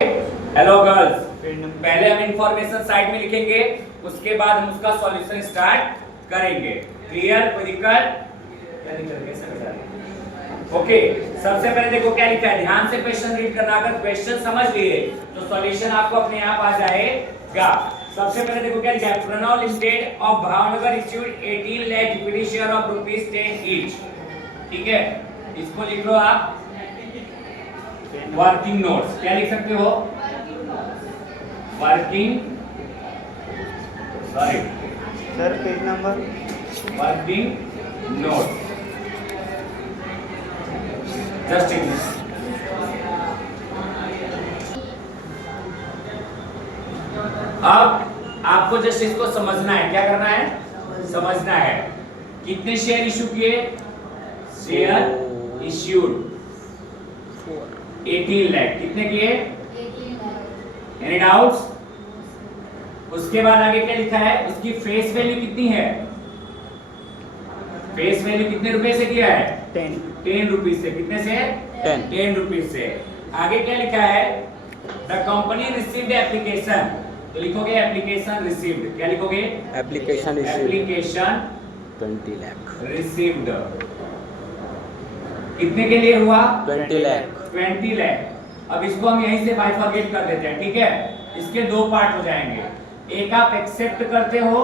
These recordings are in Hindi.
हेलो गर्ल्स, पहले हम इंफॉर्मेशन साइड में लिखेंगे, उसके बाद हम उसका सॉल्यूशन स्टार्ट करेंगे। क्लियर? कोई दिक्कत? क्या दिक्कत? कैसे बता? ओके, सबसे पहले देखो क्या लिखा है, ध्यान से क्वेश्चन रीड करना। अगर क्वेश्चन समझ लिए तो सॉल्यूशन आपको अपने आप आ जाएगा। सबसे पहले देखो क्या लिखा है, Pranav limited of Bhavnagar issued 18 lakh equity share of ₹10 each. ठीक है, इसको लिख लो आप वर्किंग नोट्स। क्या लिख सकते हो? Working, sorry sir page number, working note. Just अब आपको जस्ट इसको समझना है। क्या करना है? समझना है। कितने शेयर इशू किए? Share issued 18 lakh. कितने किए? Any doubts? उसके बाद आगे क्या लिखा है, उसकी फेस वैल्यू कितनी है? फेस वैल्यू कितने रुपए से किया है? 10 रुपीज से। कितने से? 10 रुपीज से। आगे क्या लिखा है, द कंपनी रिसीव्ड एप्लीकेशन। तो लिखोगे एप्लीकेशन रिसीव्ड। क्या लिखोगे? Application application 20 lakh, received. कितने के लिए हुआ? 20 लाख। 20 लाख। अब इसको हम यहीं से बाइफरकेट कर देते हैं। ठीक है, इसके दो पार्ट हो जाएंगे। एक आप एक्सेप्ट करते हो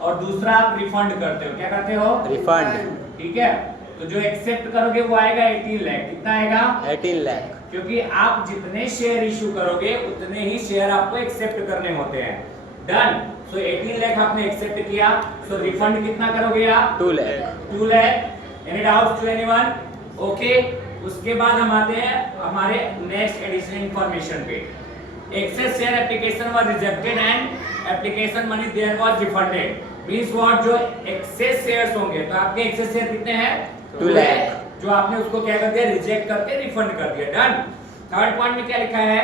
और दूसरा आप रिफंड करते हो। क्या करते हो? रिफंड। ठीक है, तो जो एक्सेप्ट करोगे वो आएगा 18 लाख। कितना आएगा? 18 लाख। क्योंकि आप जितने शेयर इशू करोगे उतने ही शेयर आपको एक्सेप्ट करने होते हैं। डन। सो 18 लाख आपने एक्सेप्ट किया, सो रिफंड कितना करोगे आप? 2 lakh. 2 lakh. Any doubts to anyone? Okay, उसके बाद हम आते हैं हमारे नेक्स्ट एडिशनल इंफॉर्मेशन पे। Excess share application was rejected and application money there was refunded. Means what, जो एक्सेस शेयर्स होंगे, तो आपके एक्सेस शेयर कितने हैं? 2 लाख। जो आपने उसको क्या कर दिया? रिजेक्ट करके रिफंड कर दिया। डन। थर्ड पॉइंट में क्या लिखा है,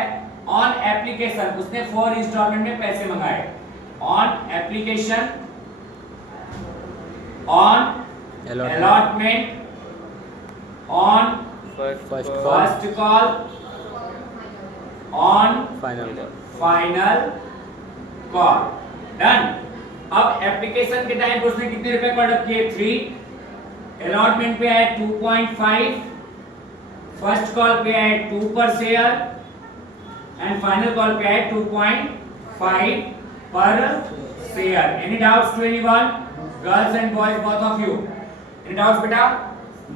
ऑन एप्लीकेशन, उसने 4 इंस्टॉलमेंट में पैसे मंगाए। On application, on allotment, on first call, on final call. Done. अब एप्लीकेशन के टाइम पे उसने कितने रुपए कॉल किए? 3। अलॉटमेंट पे आए 2.5, फर्स्ट कॉल पे आए 2 पर शेयर एंड फाइनल कॉल पे आए 2.5 per share. Any doubts to anyone? Girls and boys, both of you, any doubts बेटा?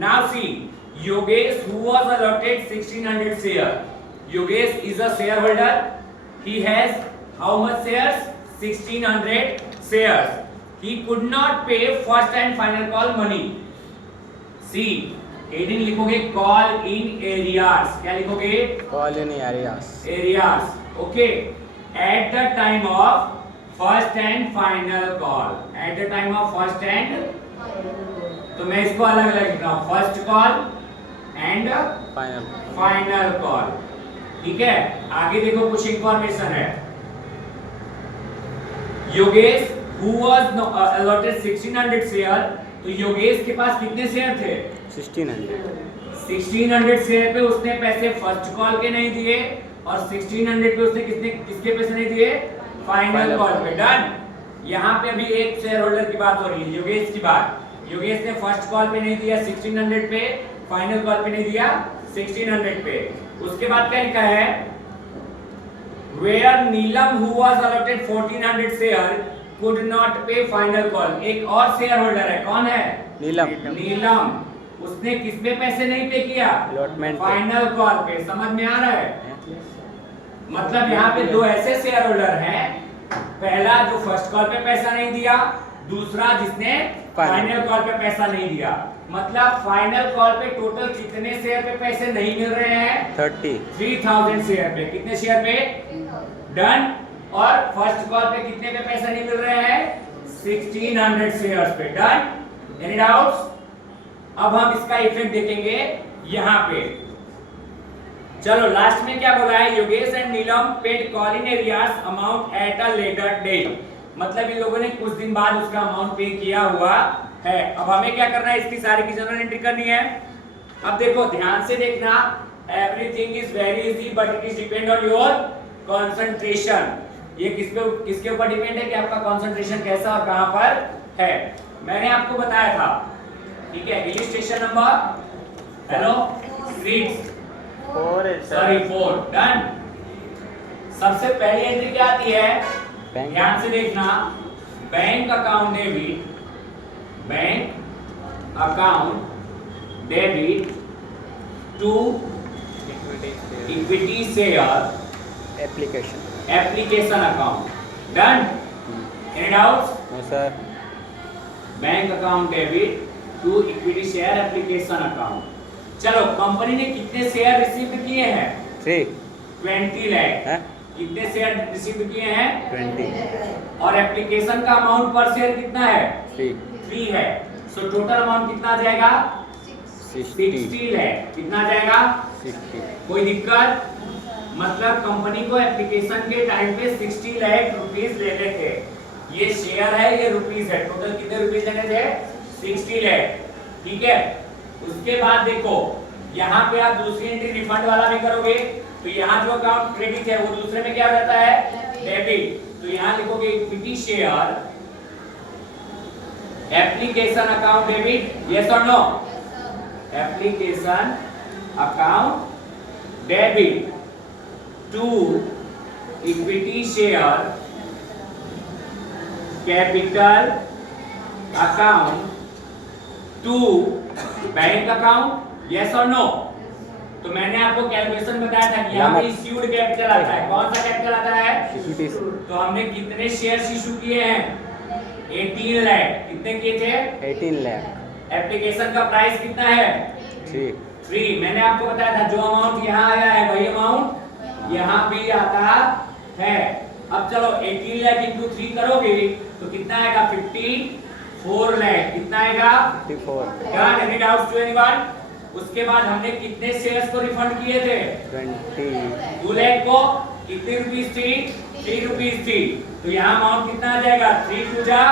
Now see, Yogesh, who was allotted 1600 share. Yogesh is a shareholder. He has how much shares? 1600 shares. He could not pay first and final call money. See, heading लिखोगे call in areas. क्या लिखोगे? Call in areas. Areas. Okay. At the time of first and final call. At the time of first and, तो मैं इसको अलग अलग लिख रहा हूँ, first call and final call. ठीक है, आगे देखो कुछ इंफॉर्मेशन है। Yogesh who was allotted 1600 share, तो योगेश के पास कितने शेयर थे? 1600 शेयर पे उसने पैसे फर्स्ट कॉल के नहीं दिए और 1600 पे उसने किसके पैसे नहीं दिए? फाइनल कॉल पे। डन। यहाँ पे अभी एक शेयर होल्डर की बात हो रही है, योगेश की बात। योगेश ने फर्स्ट कॉल पे नहीं दिया 1600 पे, फाइनल कॉल पे नहीं दिया 1600 पे। उसके बाद क्या लिखा है, where Neelam who was allotted 1400 share could not pay final call। एक और शेयर होल्डर है, कौन है? नीलम। उसने किस पे पैसे नहीं पे किया? फाइनल कॉल पे। समझ में आ रहा है? मतलब यहाँ पे दो ऐसे शेयर होल्डर हैं, पहला जो फर्स्ट कॉल पे पैसा नहीं दिया, दूसरा जिसने फाइनल कॉल पे पैसा नहीं दिया। मतलब फाइनल कॉल पे टोटल कितने शेयर पे पैसे नहीं मिल रहे हैं? 3000 शेयर पे। कितने शेयर पे? डन। और फर्स्ट कॉल पे कितने पे पैसा नहीं मिल रहे हैं? 1600 शेयर्स पे। डन। Any doubts? अब हम इसका इफेक्ट देखेंगे यहाँ पे। चलो लास्ट में क्या बोला है, Yogesh and Neelam paid call in arrears amount at a later date. मतलब इन लोगों ने कुछ दिन बाद उसका अमाउंट पे किया हुआ है। अब हमें क्या करना है, इसकी सारी की जनरल एंट्री करनी है। अब देखो ध्यान से देखना, everything is very easy but it is depend on your concentration, ये किसके ऊपर डिपेंड है कि आपका कंसंट्रेशन कैसा और कहां पर है। मैंने आपको बताया था, ठीक है। Illustration number hello 6 sorry 4 done. सबसे पहली एंट्री क्या आती है, ध्यान से देखना, bank account debit, bank account debit to equity share application account done. Any doubts? No sir. Bank account debit to equity share application account. चलो, कंपनी ने कितने शेयर रिसीव किए हैं? 20 लाख। कितने शेयर रिसीव किए हैं? 20। और एप्लीकेशन का अमाउंट पर शेयर कितना है? 3 है। सो टोटल अमाउंट कितना आ जाएगा? 60 लाख। कितना आ जाएगा? 60। कोई दिक्कत? मतलब कंपनी को एप्लीकेशन के टाइम पे 60 लाख रुपीस लेने थे। ये शेयर है, ये रुपीस है। टोटल कितने रुपीस लेने थे? 60 लाख। ठीक है। उसके बाद देखो, यहाँ पे आप दूसरी एंट्री रिफंड वाला भी करोगे, तो यहाँ जो अकाउंट क्रेडिट है वो दूसरे में क्या हो जाता है? डेबिट। तो यहाँ लिखोगे equity share application account debit, yes और no? Application account debit to equity share capital account to bank account, yes और नो? तो मैंने आपको कैलकुलेशन बताया था कि यहाँ पे इश्यूड कैपिटल आता है। कौन सा कैपिटल आता है? तो हमने कितने शेयर्स इशू किए हैं? 18 लाख। कितने किए थे? 18 लाख। एप्लीकेशन का प्राइस कितना है? 3। मैंने आपको बताया था जो अमाउंट यहाँ आया है वही अमाउंट यहाँ भी आता है। अब चलो 18 लाख इंटू 3 करोगे तो कितना आएगा? 54 लाख। कितना आएगा? 54। Done. Any doubts to anyone? उसके बाद हमने कितने शेयर्स को रिफंड किए थे? 20। 2 लाख को कितनी रुपीस थी? 3 रुपीस थी। तो यहाँ अमाउंट कितना आ जाएगा? 3 टू जा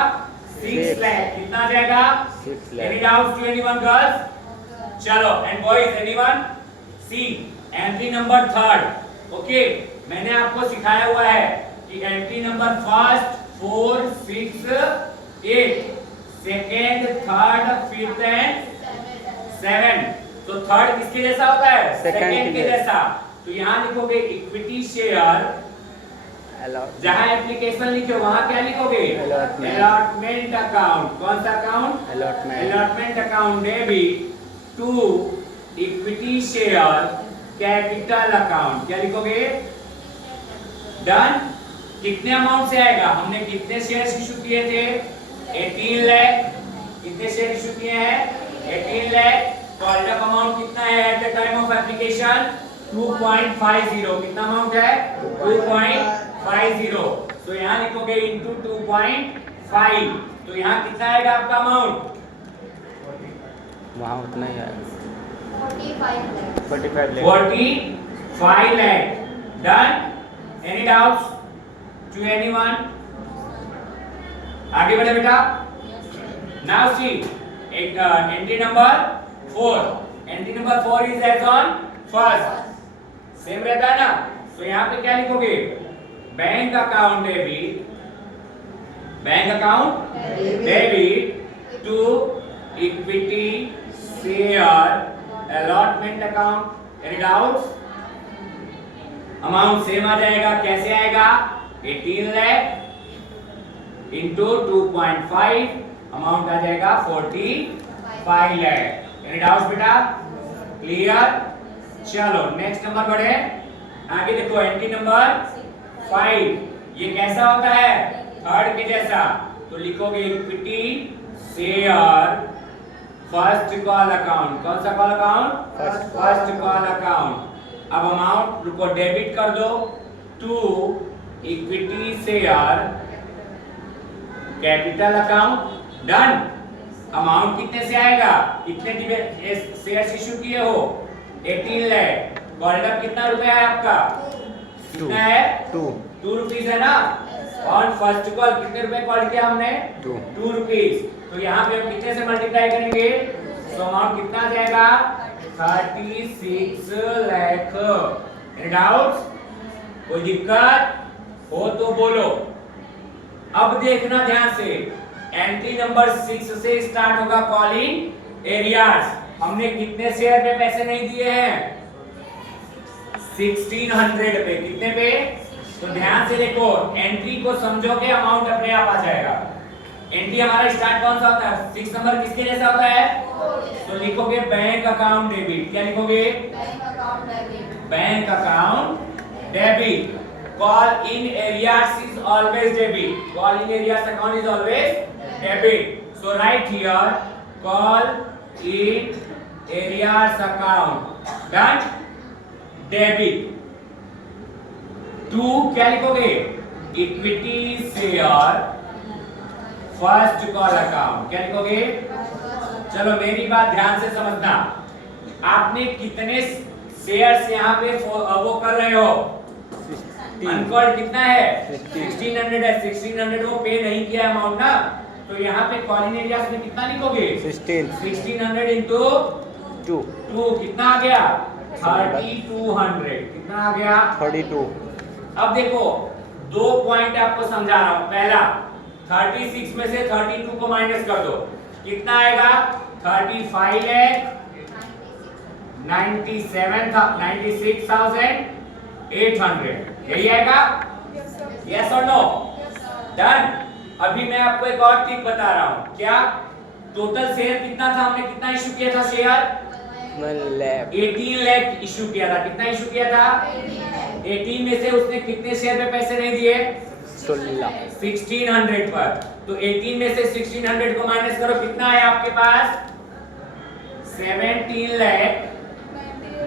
6 लाख। कितना आ जाएगा? 6 lakh. Any doubts to anyone girls? चलो, and boys anyone? See entry number 3। Okay, मैंने आपको सिखाया हुआ है कि entry number first 4 6 8, second third fifth and 7। तो थर्ड किसके जैसा होता है? सेकेंड के जैसा। तो यहाँ लिखोगे इक्विटी शेयर, जहाँ एप्लीकेशन लिखे वहाँ क्या लिखोगे? Allotment account. कौन सा account? Allotment account debit to equity share capital account. क्या लिखोगे? डन। कितने अमाउंट से आएगा? हमने कितने शेयर्स इशू किए थे? 18 लाख। कितने शेयर इशू किए हैं? 18 लाख। कॉल्ड अप अमाउंट कितना है at the time of application? 2.50। कितना अमाउंट है? 2.50। तो यहाँ लिखोगे इनटू 2.5। तो यहाँ कितना आएगा आपका अमाउंट? वहाँ उतना ही आएगा। 45 lakh. Done. Any doubts to anyone? आगे बढ़े बेटा। Now see entry number 4। Entry number 4 is as on first. Same रहता है ना? तो यहाँ पे क्या लिखोगे? Bank account debit, bank account debit to equity share allotment account. Any doubts? Amount same आ जाएगा। कैसे आएगा? 18 लाख इंटू 2.5, अमाउंट आ जाएगा 45 लाख। एनी डाउट्स बेटा? क्लियर? चलो नेक्स्ट नंबर बढ़े। आगे देखो एंट्री नंबर 5। ये कैसा होता है? थर्ड के जैसा। तो लिखोगे equity share first call account. कौन सा call account? First call account. अब अमाउंट रुको डेबिट कर दो to equity share capital account. Done. Amount कितने से आएगा? कितने शेयर्स इशू किए हो? 18 लाख। कॉल्ड अप कितना रुपया है आपका? कितना है? 2 रुपीस है ना? और फर्स्ट कॉल कितने रुपए कॉल किया हमने? 2 रुपीस। तो यहाँ पे हम कितने से मल्टीप्लाई करेंगे? तो अमाउंट कितना आ जाएगा? 36 लाख। Any doubts? कोई दिक्कत हो तो बोलो। अब देखना ध्यान से, एंट्री नंबर 6 से स्टार्ट होगा कॉलिंग एरियाज। हमने कितने शेयर पे पैसे नहीं दिए हैं? 1600 पे। कितने पे? तो ध्यान से देखो, एंट्री को समझोगे अमाउंट अपने आप आ जाएगा। एंट्री हमारा स्टार्ट कौन सा होता है? 6 नंबर किसके जैसा होता है? तो लिखोगे बैंक अकाउंट डेबिट। क्या लिखोगे? Bank account debit. Call in arrears is always debit. Call in arrears account is always debit. So right here call in arrears account done debit. To क्या लिखोगे? Equity share first call account. क्या लिखोगे? चलो मेरी बात ध्यान से समझना। आपने कितने शेयर्स यहाँ पे वो कर रहे हो? अनकॉल्ड कितना है? 1600 है। 1600 वो पे नहीं किया अमाउंट ना, तो यहाँ पे कॉलिंग एरियाज में कितना लिखोगे? 1600 इंटू 2 कितना आ गया? 3200। कितना आ गया? 32। अब देखो, 2 पॉइंट आपको समझा रहा हूं। पहला, 36 में से 32 को माइनस कर दो, कितना आएगा? 35 लाख 96,800। यही आएगा? यस और नो? डन। अभी मैं आपको एक और ट्रिक बता रहा हूं। क्या? टोटल शेयर कितना था? हमने कितना इशू किया था शेयर? 18 लाख इशू किया था। कितना इशू किया था? 18 में से उसने कितने शेयर पे पैसे नहीं दिए? 1600 पर। तो 18 में से 1600 को माइनस करो, कितना है आपके पास? 17 लाख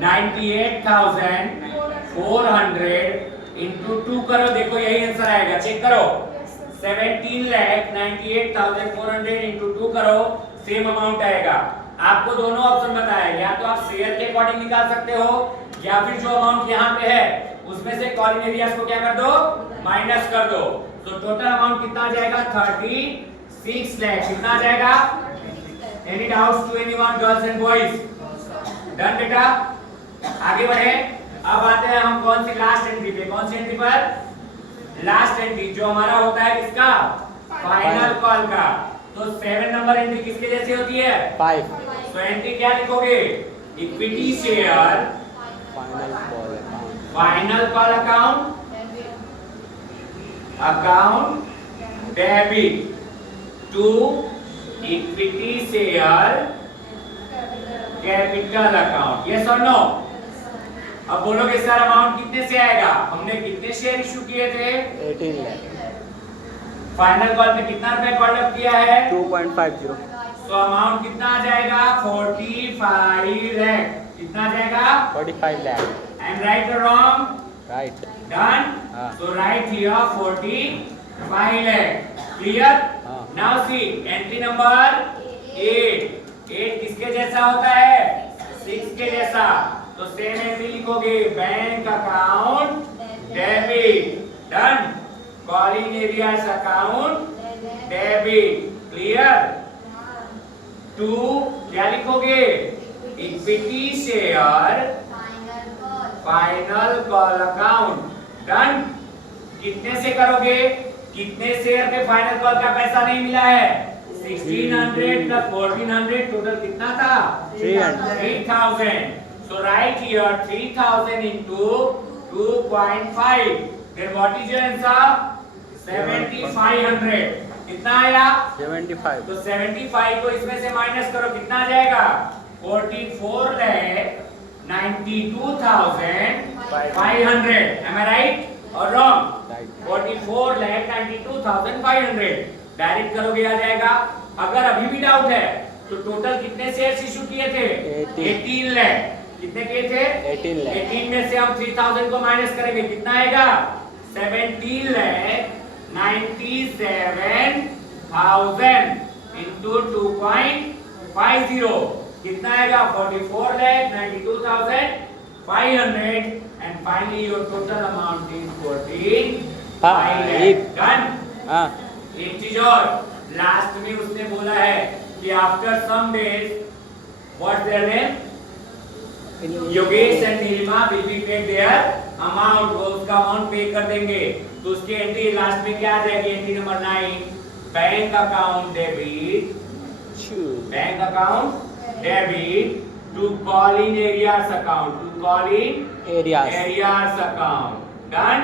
98,400 इंटू 2 करो। देखो यही आंसर आएगा, चेक करो। 17 लाख 98,400 इंटू 2 करो, सेम अमाउंट आएगा। आपको दोनों ऑप्शन बताया, या तो आप शेयर के अकॉर्डिंग निकाल सकते हो, या फिर जो अमाउंट यहाँ पे है उसमें से कॉलिंग एरियाज को क्या कर दो? माइनस कर दो। तो टोटल अमाउंट कितना आ जाएगा? 36 लाख। कितना आ जाएगा? Any doubts to anyone, girls and boys? Done बेटा, आगे बढ़े। अब आते हैं हम कौन सी लास्ट एंट्री पे। कौन सी एंट्री पर? लास्ट एंट्री, जो हमारा होता है किसका? फाइनल कॉल का। तो 7 नंबर एंट्री किसके जैसी होती है? 5। तो एंट्री क्या लिखोगे? Equity share final call account debit to equity share capital account. Yes और नो? अब बोलोगे सर अमाउंट कितने से आएगा? हमने कितने शेयर इशू किए थे? 18 लाख। फाइनल कॉल पे कितना रुपए कॉल अप किया है? 2.50। तो अमाउंट कितना आ जाएगा? 45 लाख। कितना आ जाएगा? 45 लाख। आई एम राइट और wrong? Right. Done. So right here 45 lakh. Clear? Now see entry number 8 किसके जैसा होता है? 6 के जैसा। तो सेम एंट्री लिखोगे, bank account debit. Done. Calling areas account debit. Clear? 2 क्या लिखोगे? Equity share final call account. Done. कितने से करोगे? कितने शेयर पे फाइनल कॉल का पैसा नहीं मिला है? 1600 प्लस 1400 टोटल कितना था? 3000। So write here 3000 into 2.5. Then what is your answer? 7500. कितना आया? 75। तो 75 को इसमें से माइनस करो, कितना आ जाएगा? 44 lakh 92,500। Am I right or wrong? 44 lakh 92,500। Direct करोगे आ जाएगा। अगर अभी भी डाउट है तो टोटल कितने शेयर्स इशू किए थे? 18 लाख। कितने किए थे? 18 लाख। 18 में से हम 3000 को माइनस करेंगे, कितना आएगा? 17 लाख 97,000 इंटू 2.50 कितना आएगा? 44 lakh 92,500 and finally your total amount is 45 lakh. Done? एक चीज और, लास्ट में उसने बोला है कि after some days what's there name? Yogesh and Neelima will be paid there amount, वो उसका अमाउंट पे कर देंगे। तो उसकी एंट्री लास्ट में क्या आ जाएगी? Entry number 9, bank account debit, bank account debit to call in arrears account, to call in arrears account. Done.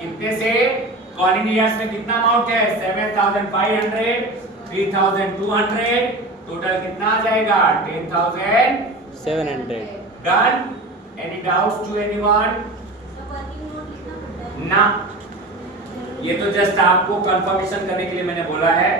कितने से? कॉल इन एरियाज में कितना अमाउंट है? 7500, 3200, टोटल कितना आ जाएगा? 10700। Done. Any doubts to anyone? ना, ये तो जस्ट आपको कंफर्मेशन करने के लिए मैंने बोला है।